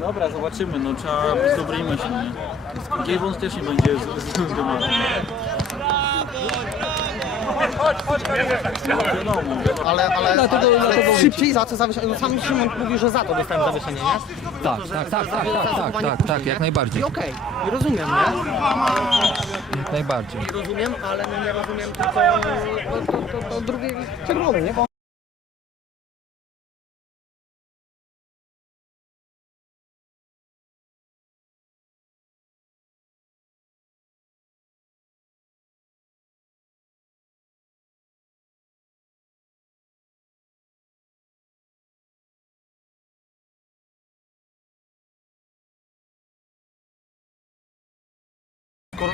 Dobra, zobaczymy, no trzeba z dobrej myśli. Giewont też nie będzie z, z, z ale, ale, Dlatego- ale, dlatego szybciej za co zawieszenie? No sam Szymon mówił, że za to dostałem zawieszenie, nie? Tak, To, tak, tak, tak, tak, tak, tak, tak, jak najbardziej. I okej, i rozumiem, nie? Jak najbardziej. I rozumiem, ale no nie rozumiem tylko to, to, to, to drugie czerwone, nie? Bo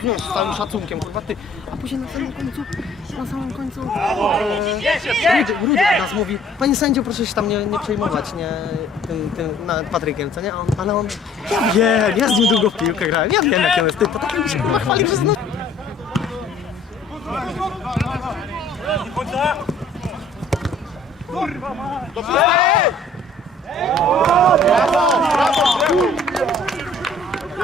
Rozumiem, z całym szacunkiem, kurwa, ty. A później na samym końcu, na samym końcu, e, Rudy, nas mówi, panie sędzio, proszę się tam nie, nie przejmować, nie, tym, tym, na Patrykiem, co nie? A on, ale on, ja wiem, ja z nim długo w piłkę grałem, ja wiem, jak on jest, ty, potrafię mi się kurwa chwalić, że znowu...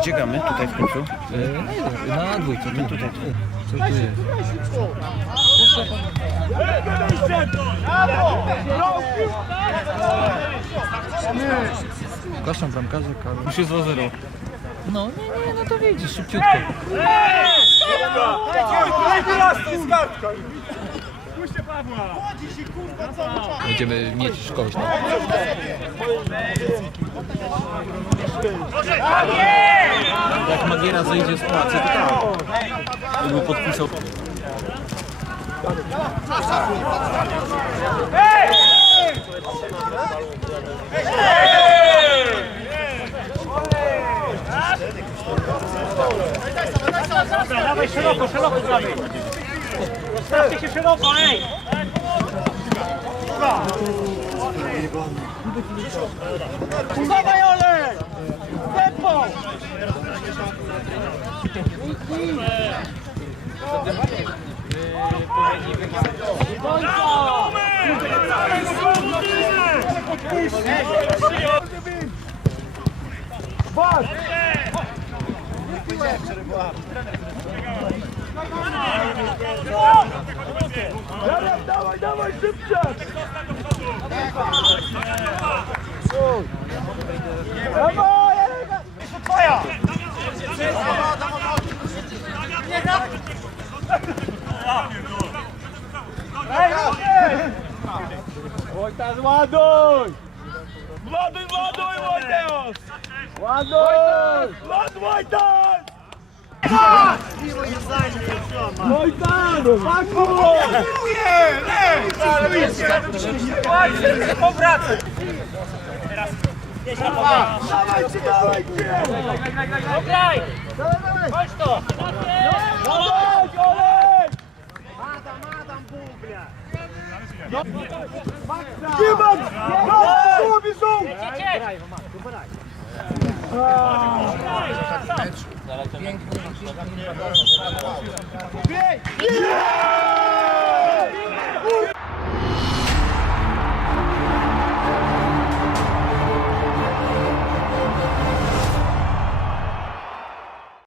Gdzie gramy? Tutaj w końcu? E, Na dwójce, tu, tutaj. Co tu jest? Kaszą bramkarza, Karol. Już jest 2-0. No, nie, nie, no to widzisz, szybciutko. Będziemy mieć kogoś na Jak Magiera zejdzie z pracy, to tak. Gdyby podpisał. Dawaj szeroko, szeroko gramy. Stawcie się szeroko, ej! Dawaj Olek! Tempo! Dawaj, dawaj, szybciej! Dawaj, Jeszcze twoja! Ej, ej! Wojtas, ładuj! Ładuj, ładuj, Wojtas! Ładuj! Ładuj, Wojtas! Wojtas! Paku! Powracaj! Teraz gdzieś na Dawajcie, dawajcie! Graj! Dawaj, dawaj! Chodź to! Dawaj, Olek! Adam, Adam, bublia! Nie mam! Głowy są! mecz. Piękny, piękny, piękny.